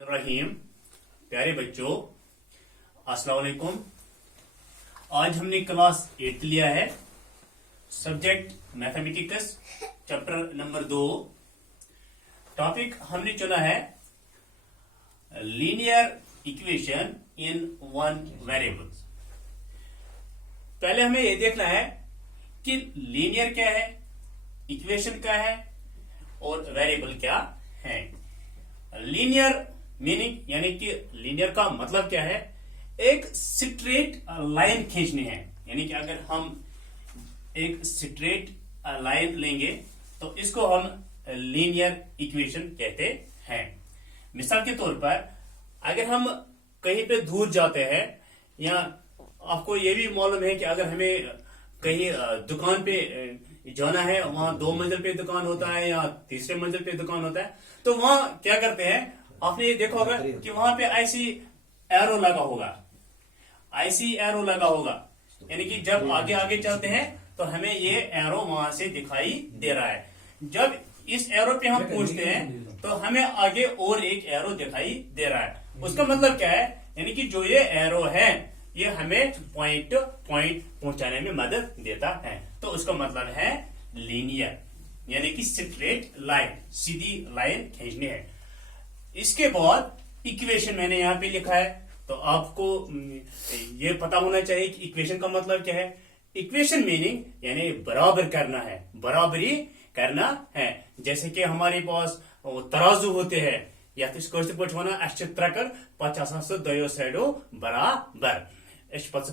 रहीम। प्यारे बच्चों, अस्सलाम वालेकुम। आज हमने क्लास 8 लिया है, subject mathematics, chapter number 2। Topic हमने चुना है linear equation in one variable. पहले हमें यह देखना है कि लीनियर क्या है, इक्वेशन क्या है और वेरिएबल क्या है। लीनियर मीनिंग यानी कि लीनियर का मतलब क्या है, एक स्ट्रेट लाइन खींचनी है। यानी कि अगर हम एक स्ट्रेट लाइन लेंगे तो इसको हम लीनियर इक्वेशन कहते हैं। मिसाल के तौर पर अगर हम कहीं पे दूर जाते हैं, या आपको ये भी मालूम है कि अगर हमें कहीं दुकान पे जाना है, वहां 2 मंजिल पे दुकान होता है या तीसरे मंजिल पे दुकान होता है, तो वहां क्या करते हैं, आपने ये देखा होगा कि वहां पे ऐसी एरो लगा होगा, ऐसी एरो लगा होगा। यानी कि जब आगे आगे चलते हैं तो हमें ये एरो वहां से दिखाई दे रहा है। जब इस एरो पे हम पहुंचते हैं तो हमें आगे और एक एरो दिखाई दे रहा है। उसका मतलब क्या है, यानी कि जो ये एरो है ये हमें पॉइंट पहुंचाने में मदद देता है। तो उसका मतलब है लीनियर, यानी कि स्ट्रेट लाइन, सीधी लाइन खींचनी है। इसके बाद इक्वेशन मैंने यहां पे लिखा है, तो आपको ये पता होना चाहिए कि इक्वेशन का मतलब क्या है। इक्वेशन मीनिंग यानी बराबर करना है, बराबरी करना है। जैसे कि हमारे पास तराजू होते हैं, या त्रकर 50 दोयो साइडो बराबर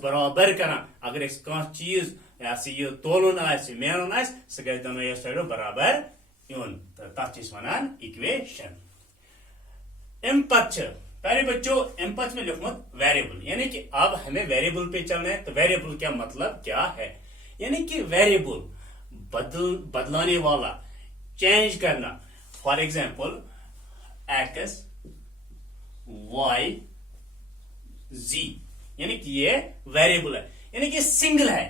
बराबर कर। अगर चीज यह तोलन मेन सह गई दोनों साइडो बराबर यून, तो तथ वन इक्वेशन। प्यारे बच्चों, एम पथ में लिखुत वेरिएबल, यानी कि अब हमें वेरिएबल पे चलना है। तो वेरिएबल क्या मतलब क्या है, यानी कि वेरिएबल बदलाने वाला, चेंज करना। फॉर एग्जांपल एक्स वाई जी, यानी कि ये वेरिएबल है, यानी कि सिंगल है।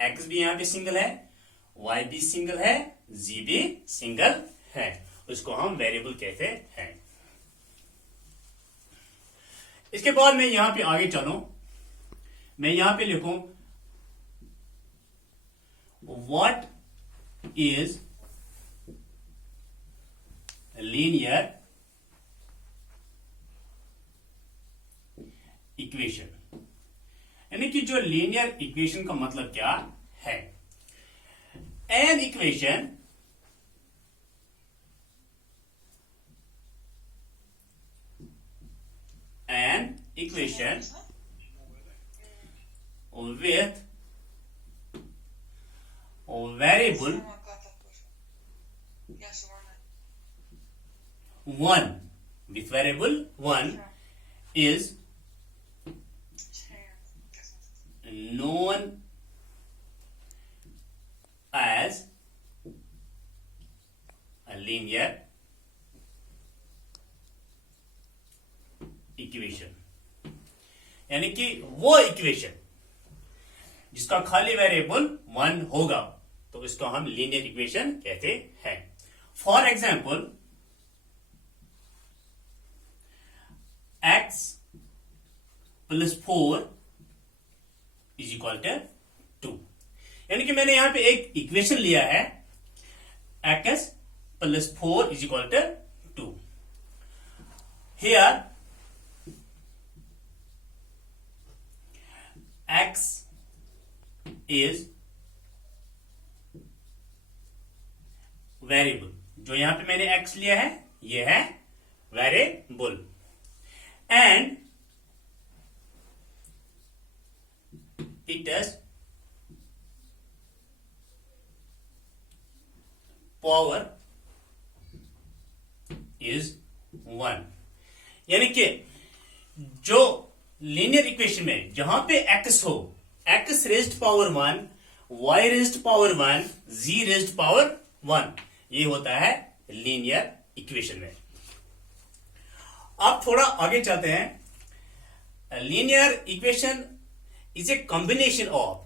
एक्स भी यहां पे सिंगल है, वाई भी सिंगल है, जी भी सिंगल है। उसको हम वेरिएबल कहते हैं। इसके बाद मैं यहां पे आगे चलूं, मैं यहां पे लिखूं व्हाट इज लीनियर इक्वेशन। यानी कि जो लीनियर इक्वेशन का मतलब क्या है। An equation with variable 1, with variable 1 is known as a linear equation. यानी कि वो इक्वेशन जिसका खाली वेरिएबल 1 होगा, तो इसको हम लीनियर इक्वेशन कहते हैं। For example x + 4 = 2। यानी कि मैंने यहां पे एक इक्वेशन लिया है, x + 4 = 2। Here x is variable. जो यहां पे मैंने x लिया है ये है variable, and it's power is 1। यानी कि जो लीनियर इक्वेशन में जहां पे x हो, x raised power 1, y raised power 1, z raised power 1, ये होता है लीनियर इक्वेशन में। अब थोड़ा आगे चलते हैं। Linear equation is a combination of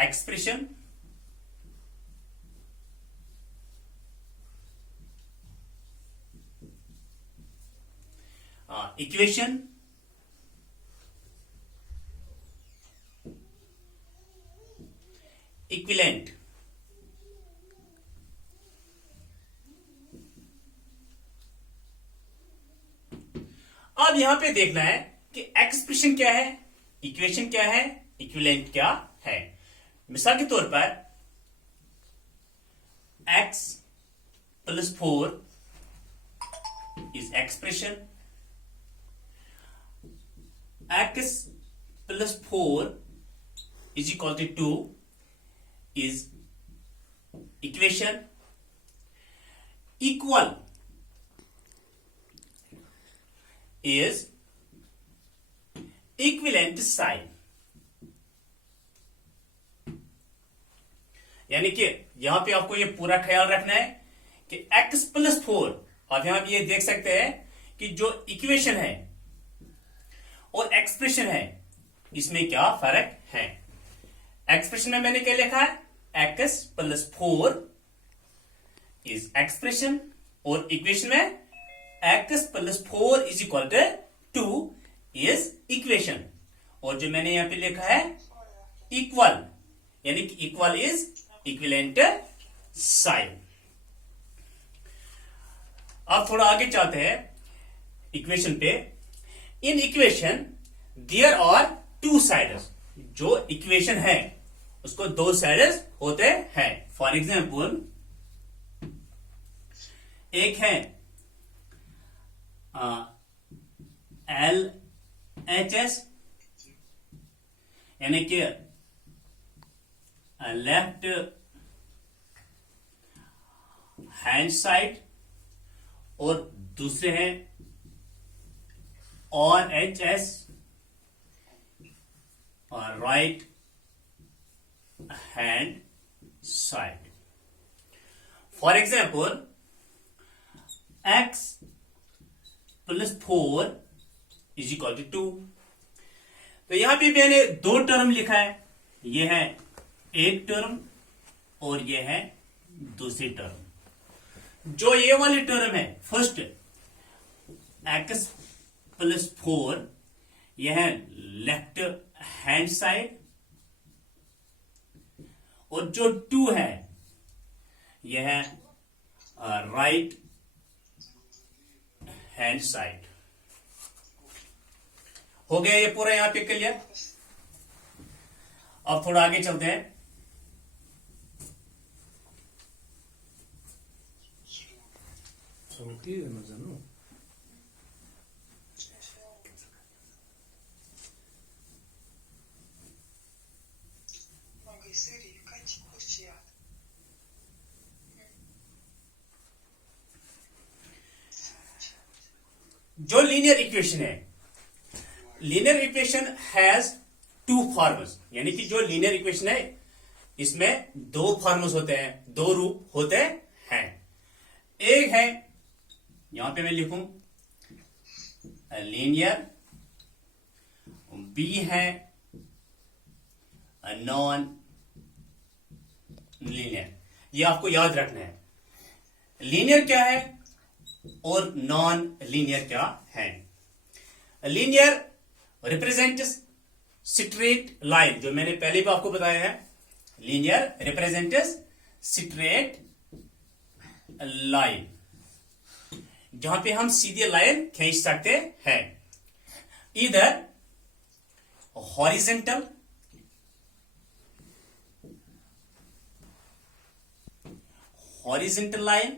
expression equation equivalent. अब यहां पे देखना है कि एक्सप्रेशन क्या है, इक्वेशन क्या है, इक्विलेंट क्या है। मिसाल के तौर पर x plus 4 is expression, x plus 4 is equal to 2 is equation, equal is equivalent sign। यानी कि यहां पे आपको ये पूरा ख्याल रखना है कि x प्लस 4, आप यहां पे ये देख सकते हैं कि जो इक्वेशन है और एक्सप्रेशन है इसमें क्या फर्क है। एक्सप्रेशन में मैंने क्या लिखा है, x प्लस 4 इज एक्सप्रेशन, और इक्वेशन में x plus 4 is equal to 2 is equation, और जो मैंने यहां पे लिखा है इक्वल, यानी कि इक्वल इज इक्विवेलेंट साइन। अब थोड़ा आगे चलते हैं इक्वेशन पे। In equation there are two sides, जो इक्वेशन है उसको दो साइड्स होते हैं। फॉर एग्जाम्पल एक है LHS, यानी कि लेफ्ट हैंड साइड, और दूसरे हैं RHS और right hand side. For example x plus 4 is equal to 2। तो यहां पे मैंने दो टर्म लिखा है, ये है एक टर्म और ये है दूसरी टर्म। जो ये वाली टर्म है फर्स्ट x प्लस 4, यह है लेफ्ट हैंड साइड, और जो 2 है यह है राइट हैंड साइड। हो गया ये पूरा यहां पे क्लियर। अब थोड़ा आगे चलते हैं। जो लीनियर इक्वेशन है, linear equation has two forms, यानी कि जो लीनियर इक्वेशन है इसमें दो फॉर्म्स होते हैं, दो रूप होते हैं। एक है, यहां पे मैं लिखूं लीनियर, बी है नॉन लीनियर। ये आपको याद रखना है, लीनियर क्या है और नॉन लीनियर क्या है। लीनियर रिप्रेजेंट्स स्ट्रेट लाइन, जो मैंने पहले भी आपको बताया है। लीनियर रिप्रेजेंट्स स्ट्रेट लाइन, जहां पे हम सीधी लाइन खींच सकते हैं। इधर हॉरिजेंटल लाइन,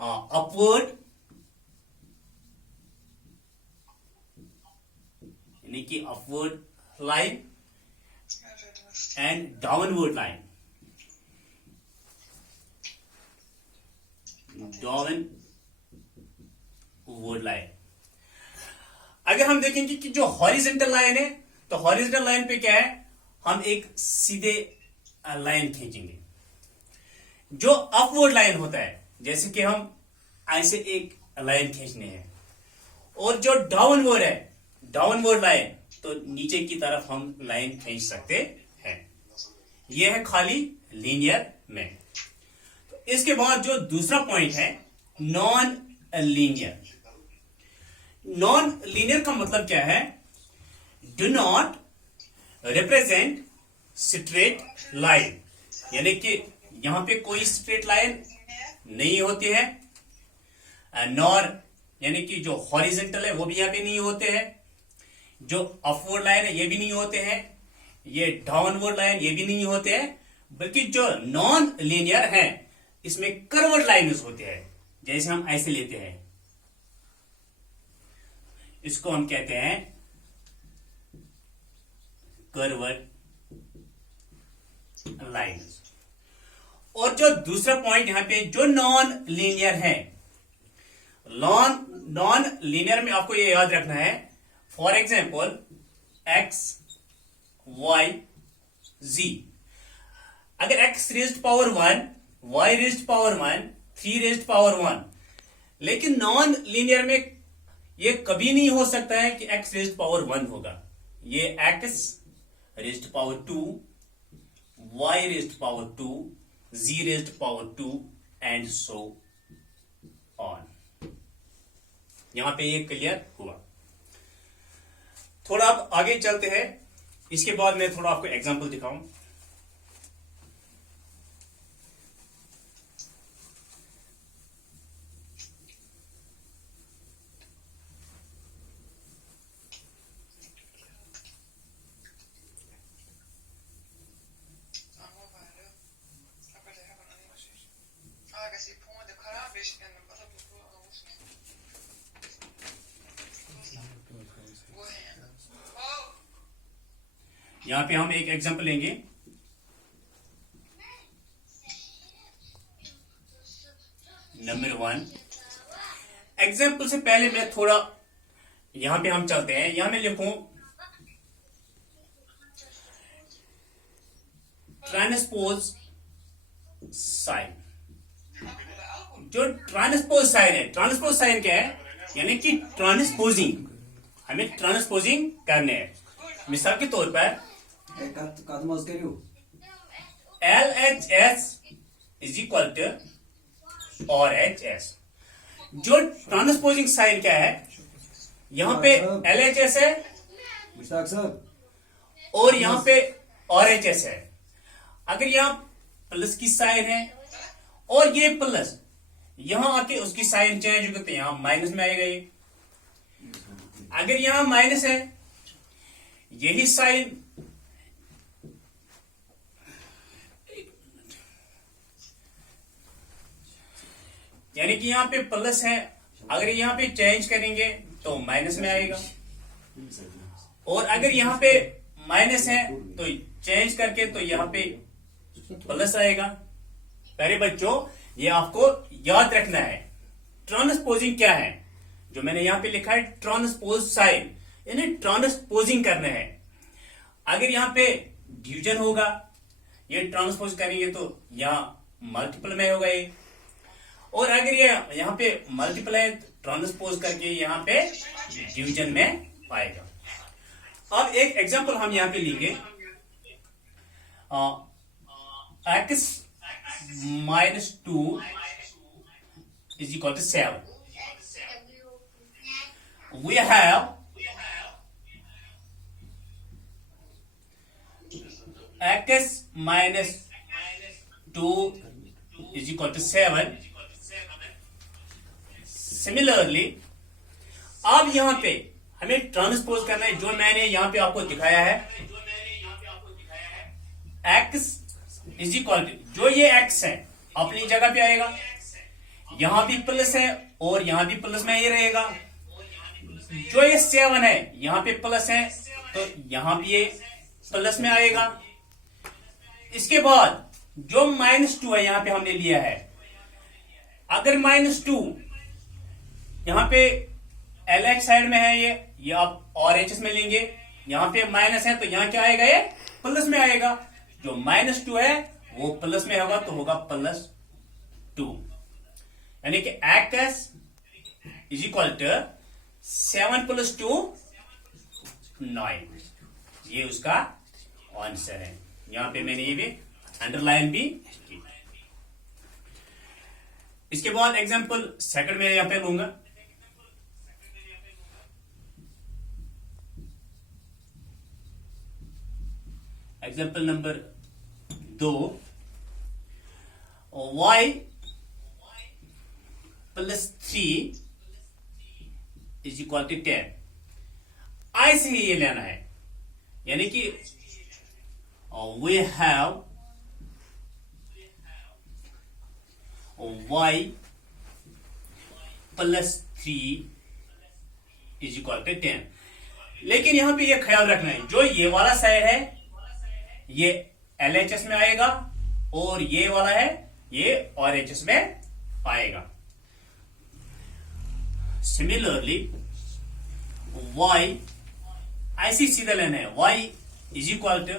अपवर्ड यानी कि upward line, and downward line, downward line. अगर हम देखेंगे कि जो हॉरिजेंटल लाइन है, तो हॉरिजेंटल लाइन पे क्या है, हम एक सीधे लाइन खींचेंगे। जो अपवर्ड लाइन होता है, जैसे कि हम ऐसे एक लाइन खींचने हैं, और जो डाउनवर्ड है, डाउनवर्ड लाइन, तो नीचे की तरफ हम लाइन खींच सकते हैं। यह है खाली लीनियर में। तो इसके बाद जो दूसरा पॉइंट है नॉन लीनियर, नॉन लीनियर का मतलब क्या है? Do not represent straight line, यानी कि यहां पे कोई स्ट्रेट लाइन नहीं होती है, नॉर यानी कि जो हॉरिजेंटल है वो भी यहां पे नहीं होते हैं, जो अपवर्ड लाइन है ये भी नहीं होते हैं, ये डाउनवर्ड लाइन ये भी नहीं होते हैं, बल्कि जो नॉन लीनियर है इसमें कर्व्ड लाइन्स होते हैं। जैसे हम ऐसे लेते हैं, इसको हम कहते हैं कर्व्ड लाइन्स। और जो दूसरा पॉइंट यहां पे जो नॉन लीनियर है, नॉन लीनियर में आपको ये याद रखना है, for example x y z, अगर x raised power 1, y raised power 1, 3 raised power 1, लेकिन नॉन लीनियर में ये कभी नहीं हो सकता है कि एक्स रेज्ड पावर 1 होगा। ये x raised power 2, y raised power 2, z raised power 2 and so on. यहां पे ये क्लियर हुआ। थोड़ा आप आगे चलते हैं, इसके बाद मैं थोड़ा आपको एग्जांपल दिखाऊं। यहां पे हम एक एग्जांपल लेंगे। नंबर 1 एग्जांपल से पहले मैं थोड़ा यहां पे हम चलते हैं। यहां मैं लिखूं ट्रांसपोज साइन। जो ट्रांसपोज साइन है, ट्रांसपोज साइन क्या है? यानी कि ट्रांसपोजिंग, हमें ट्रांसपोजिंग करने हैं। मिसाल के तौर पर LHS is equal to RHS। जो ट्रांसपोजिंग साइन क्या है? यहां पे LHS है और यहां पे RHS है। अगर यहां प्लस की साइन है और ये प्लस यहां आके उसकी साइन चेंज होगी तो यहां माइनस में आएगा ये। अगर यहां माइनस है, यही साइन यानी कि यहां पे प्लस है, अगर यहां पे चेंज करेंगे तो माइनस में आएगा, और अगर यहां पे माइनस है तो चेंज करके तो यहां पे प्लस आएगा। प्यारे बच्चों, ये आपको याद रखना है। ट्रांसपोजिंग क्या है? जो मैंने यहां पे लिखा है ट्रांसपोज साइन, यानी ट्रांसपोजिंग करना है। अगर यहां पे डिवीजन होगा, ये ट्रांसपोज करेंगे तो यहां मल्टीपल में होगा ये, और अगर ये यहां पे मल्टीप्लाई ट्रांसपोज करके यहां पे डिवीजन में आएगा। अब एक एग्जांपल हम यहां पे लेंगे, x minus 2 is equal to 7। We have x minus 2 is equal to 7। Similarly अब यहां पे हमें ट्रांसपोज करना है, जो मैंने यहां पे आपको दिखाया है। x इज इक्वल टू, जो ये x है अपनी जगह पे आएगा, यहां भी प्लस है और यहां भी प्लस में ही रहेगा। जो ये 7 है यहां पे प्लस है तो यहां भी ये प्लस में आएगा। इसके बाद जो -2 है यहां पे हमने लिया है, अगर -2 यहां पे LH साइड में है, ये आप RHS में लेंगे, यहां पे माइनस है तो यहां क्या आएगा? ये प्लस में आएगा। जो -2 है वो प्लस में होगा तो होगा +2, यानी कि x इज इक्वल टू 7 + 2 9। ये उसका आंसर है। यहां पे मैंने ये भी अंडरलाइन भी की। इसके बाद एग्जांपल सेकंड में यहां पे लूंगा। Example number 2, y plus 3 is equal to 10। I say ही ये लेना है, यानी कि we have y plus 3 is equal to 10। लेकिन यहां पे ये ख्याल रखना है, जो ये वाला साइड है ये LHS में आएगा और ये वाला है ये RHS में आएगा। सिमिलरली y ऐसी सीधा लेना है, y इज इक्वल टू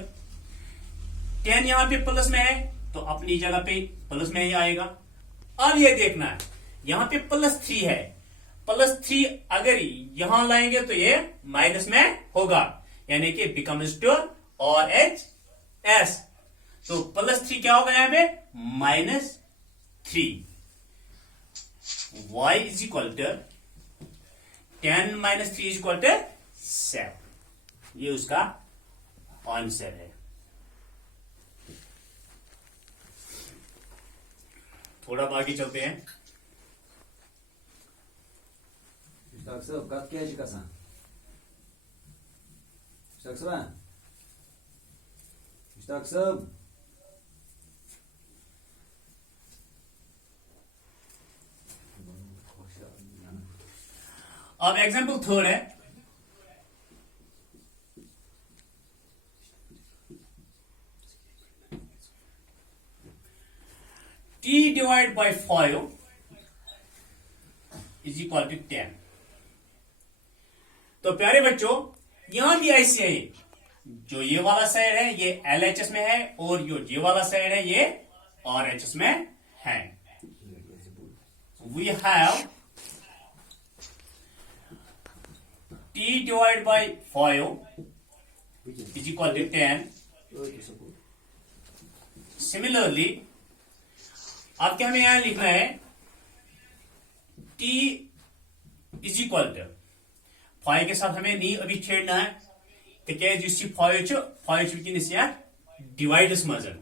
10 यहां पे प्लस में है तो अपनी जगह पे प्लस में ही आएगा। अब ये देखना है यहां पे प्लस 3 है, प्लस 3 अगर यहां लाएंगे तो ये माइनस में होगा, यानी कि बिकम्स टू RHS। तो प्लस 3 क्या होगा यहां पे -3। y is equal to 10 - 3 is equal to 7। ये उसका आंसर है। थोड़ा बाकी चलते हैं। Müştak Sıvı, kat kaya çıkasan. Müştak Sıvı. Müştak Sıvı. अब एग्जाम्पल 3 है, t divide by 5 is equal to 10। तो प्यारे बच्चों यहां भी ऐसे है, जो ये वाला साइड है ये LHS में है और जो ये वाला साइड है ये RHS में है। We have t divide by 5 is equal to 10। Similarly अब क्या हमें यहां लिखना है, t इज इक्वल टू 5 के साथ हमें नहीं अभी छेड़ना है, तिकेज 5 वनस डिवाइड मजन,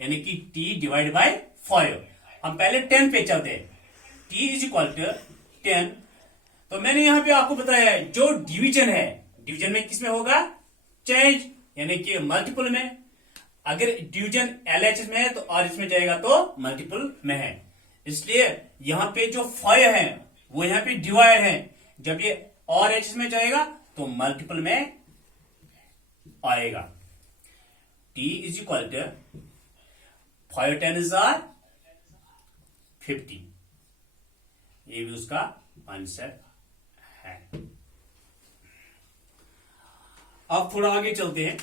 यानी कि t डिवाइड बाय 5। हम पहले 10 पे चलते हैं, t इज इक्वल टू 10। तो मैंने यहां पे आपको बताया है जो डिवीजन है, डिवीजन में किसमें होगा चेंज, यानी कि मल्टीपल में। अगर डिवीजन LHS में है तो RHS में जाएगा तो मल्टीपल में है, इसलिए यहां पे जो 5 है वो यहां पे डिवाइड है, जब ये RHS में जाएगा तो मल्टीपल में आएगा। t is equal to 5 10 50। ये भी उसका आंसर है। अब थोड़ा आगे चलते हैं।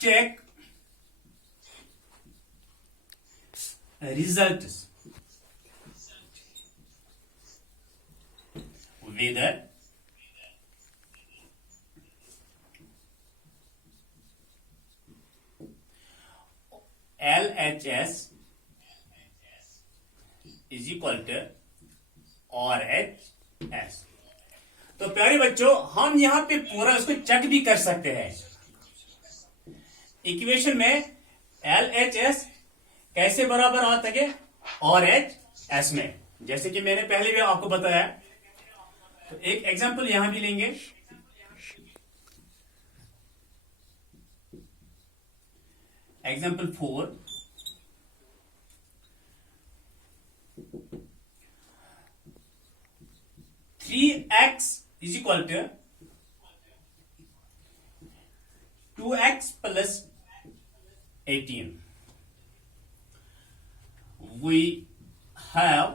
check results whether LHS is equal to RHS। तो प्यारे बच्चों हम यहां पे पूरा उसको चेक भी कर सकते हैं। इक्वेशन में LHS कैसे बराबर आता है RHS में, जैसे कि मैंने पहले भी आपको बताया। तो एक एग्जांपल यहां भी लेंगे। Example 4, 3x is equal to 2x plus 18. We have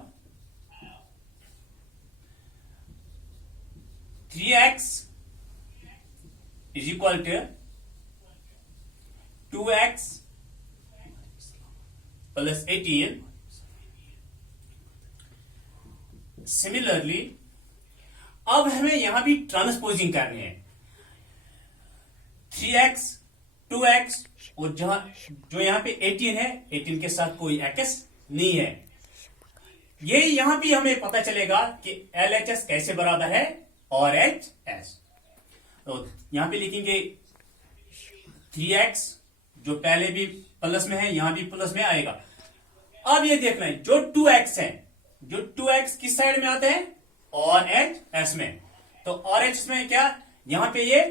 3x is equal to 2x plus 18. Similarly अब हमें यहां भी ट्रांसपोजिंग करनी है। 3x 2x और जहां जो यहाँ पे 18 है 18 के साथ कोई x नहीं है। यही यहां भी हमें पता चलेगा कि LHS कैसे बराबर है RHS। तो यहां पे लिखेंगे 3x जो पहले भी प्लस में है यहां भी प्लस में आएगा। अब ये देखना है जो 2x है, जो 2x किस साइड में आते हैं RHS में। तो RHS में क्या, यहां पे ये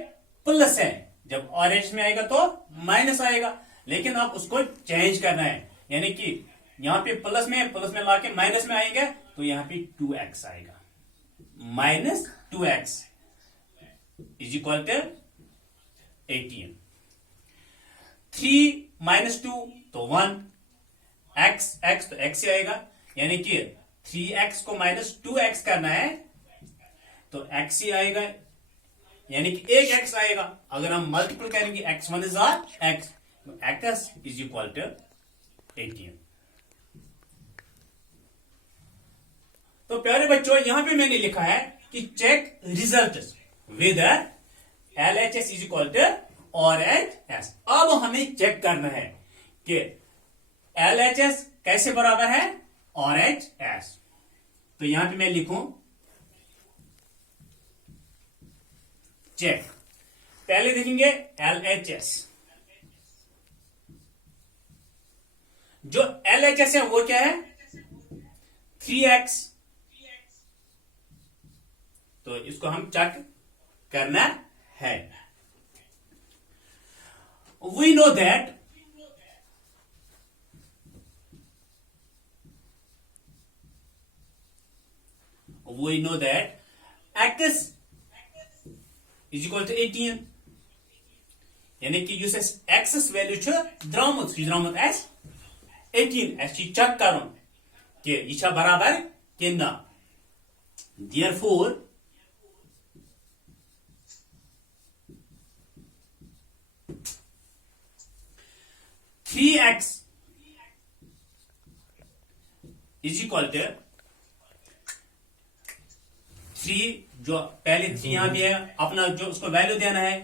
प्लस है, जब RHS में आएगा तो माइनस आएगा, लेकिन आप उसको चेंज करना है, यानी कि यहां पे प्लस में लाके माइनस में आएंगे तो यहां पे 2x आएगा, -2x इज इक्वल टू 18। 3 - 2 तो 1, x तो x ही आएगा, यानी कि 3x को -2x करना है तो x ही आएगा, यानी कि एक x आएगा। अगर हम मल्टीपल करेंगे x1 इज x, तो x इज इक्वल टू 18। तो प्यारे बच्चों यहां पे मैंने लिखा है कि check result with LHS is equal to RHS। अब हमें चेक करना है कि LHS कैसे बराबर है RHS। तो यहां पे मैं लिखूं चेक, पहले देखेंगे LHS। जो LHS है वो क्या है 3x, तो इसको हम चेक करना है। We know that x is equal to 18, यानी कि यु एक्स वैल्यू द्रामुत एस 18 एस चेक कर कि यह बराबर कि ना। Therefore 3x is equal to 3, जो पहले 3 यहां भी है, अपना जो उसको वैल्यू देना है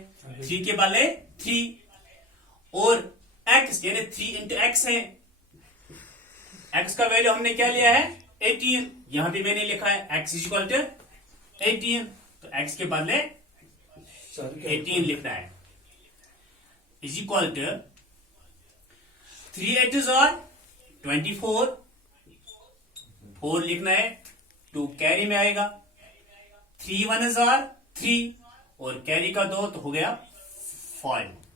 3 के बदले 3, और x यानी 3 इंटू एक्स है, x का वैल्यू हमने क्या लिया है 18, यहां भी मैंने लिखा है x इज इक्वल टू 18, तो x के बदले 18 लिखना है, is equal to 3 8s are 24, 4 लिखना है, 2 कैरी में आएगा, 3 1s are 3 और कैरी का 2 तो हो गया 5।